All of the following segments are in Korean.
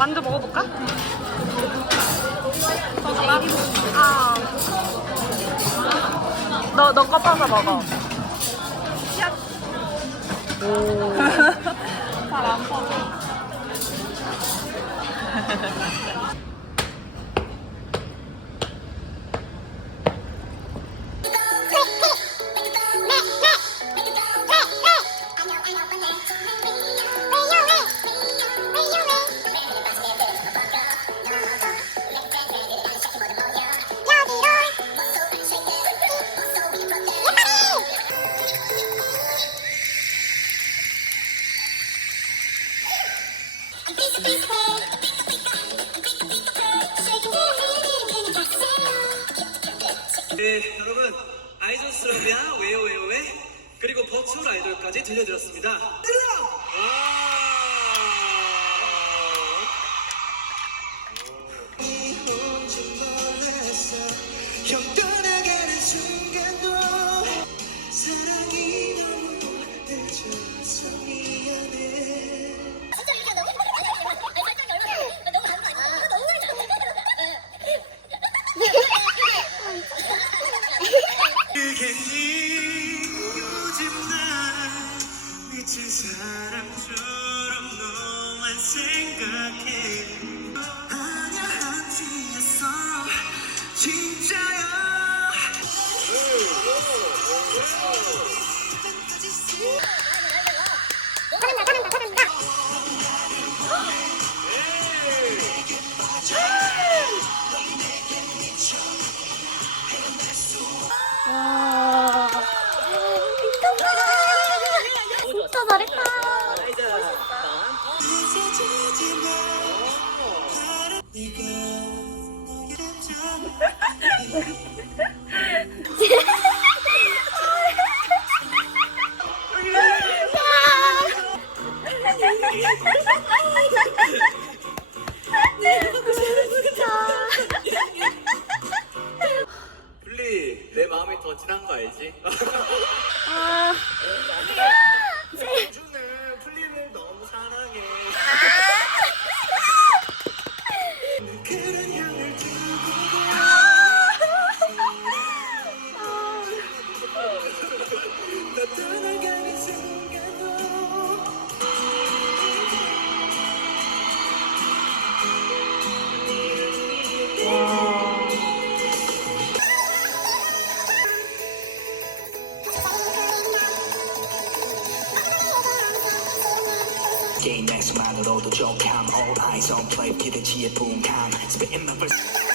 만두 먹어볼까? 아. 너, 너거 빠서 먹어. 잘안 퍼져. 진짜 잘했다. 잊어지 진한 거 게임 액수만으로도 족함 All eyes on play 기대치의 붕감 Spitting my verse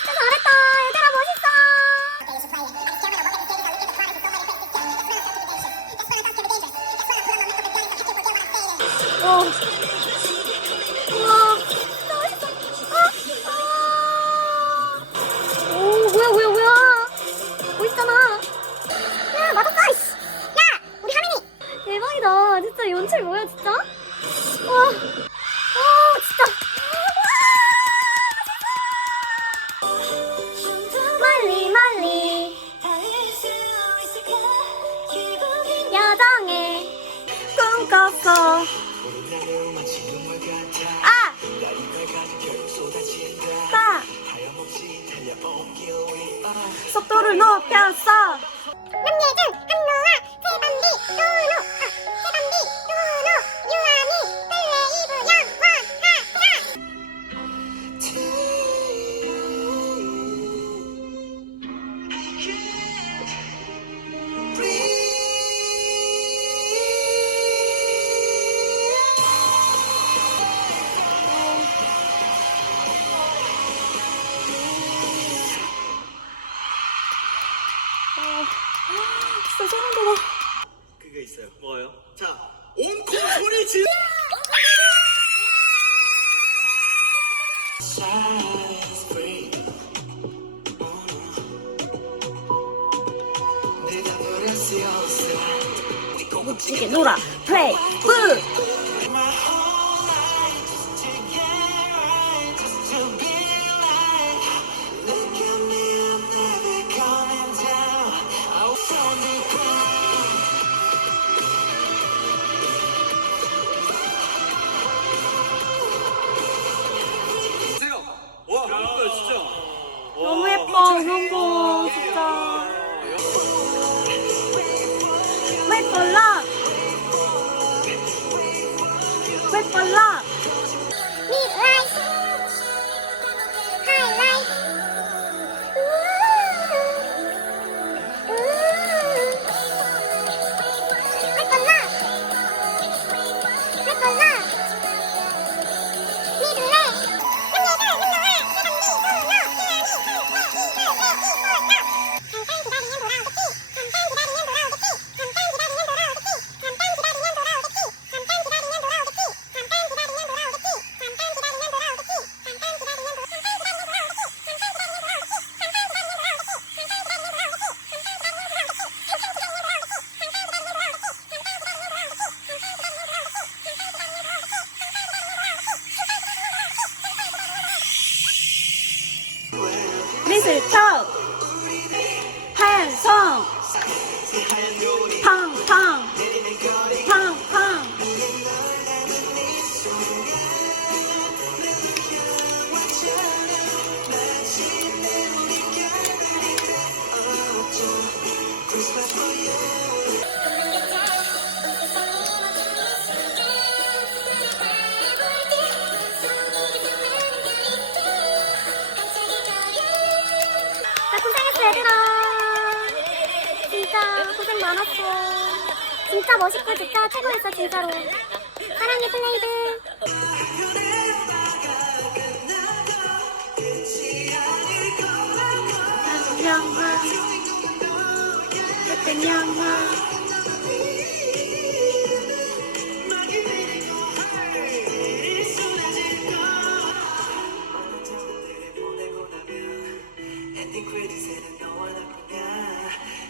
진짜 잘했 진짜 연출 뭐야, 진짜? 와, 와, 진짜. 멀리, 멀리. 여정에 꿈꿨어. 아! 빠! 속도를 높였어. 진짜 소름 돋아. 그게 있어요 뭐요? 자 온콩 소리 질 멋지게 놀아. 플레이. 브. 응원봉 진짜. 왜 빨라? 미스터 한성. 팡팡. 팡팡. 나 진짜 멋있고 진짜 최고였어 진짜로. 사랑해 플레이드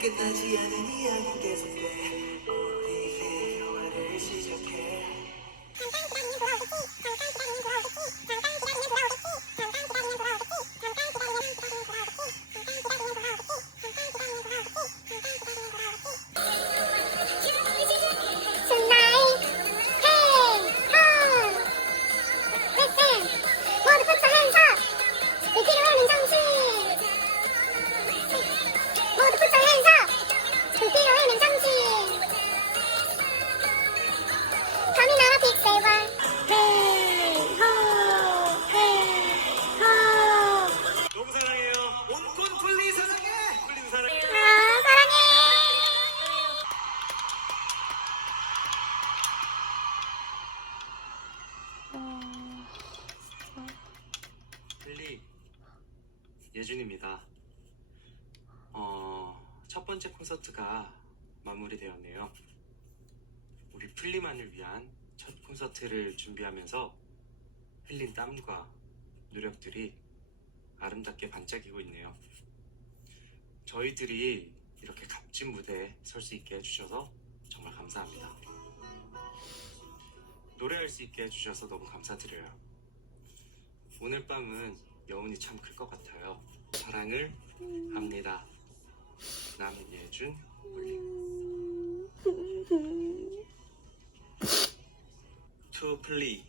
끝나지 않은 이야기 계속 예준입니다. 어, 첫 번째 콘서트가 마무리되었네요. 우리 플리만을 위한 첫 콘서트를 준비하면서 흘린 땀과 노력들이 아름답게 반짝이고 있네요. 저희들이 이렇게 값진 무대에 설 수 있게 해주셔서 정말 감사합니다. 노래할 수 있게 해주셔서 너무 감사드려요. 오늘 밤은 여운이 참 클 것 같아요. 사랑을 합니다. 남예준. 투 플리.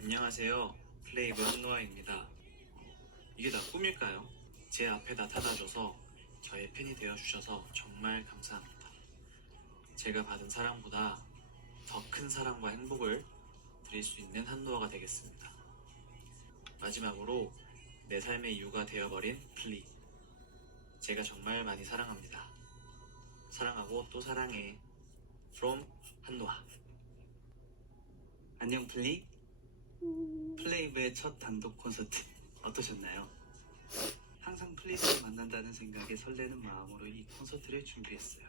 안녕하세요. 플레이브 한노아입니다. 이게 다 꿈일까요? 제 앞에다 타다줘서 저의 팬이 되어주셔서 정말 감사합니다. 제가 받은 사랑보다 더 큰 사랑과 행복을 드릴 수 있는 한노아가 되겠습니다. 마지막으로 내 삶의 이유가 되어버린 플리. 제가 정말 많이 사랑합니다. 사랑하고 또 사랑해. From 한노아. 안녕 플리. 플레이브의 첫 단독 콘서트 어떠셨나요? 항상 플리를 만난다는 생각에 설레는 마음으로 이 콘서트를 준비했어요.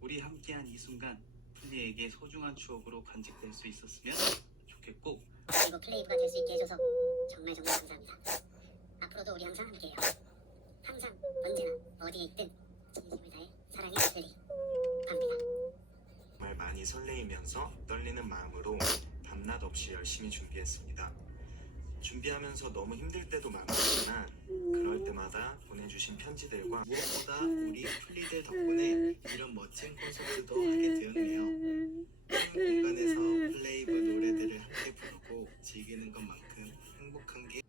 우리 함께한 이 순간 플리에게 소중한 추억으로 간직될 수 있었으면 좋겠고 그리고 플레이브가 될 수 있게 해줘서 정말 정말 감사합니다. 앞으로도 우리 항상 함께해요. 항상 언제나 어디에 있든 진심을 다해 사랑해 플레이. 갑니다. 정말 많이 설레이면서 떨리는 마음으로 밤낮 없이 열심히 준비했습니다. 준비하면서 너무 힘들 때도 많았지만 그럴 때마다 보내주신 편지들과 무엇보다 우리 플리들 덕분에 이런 멋진 콘서트도 하게 되었네요. 한 공간에서 행복한 게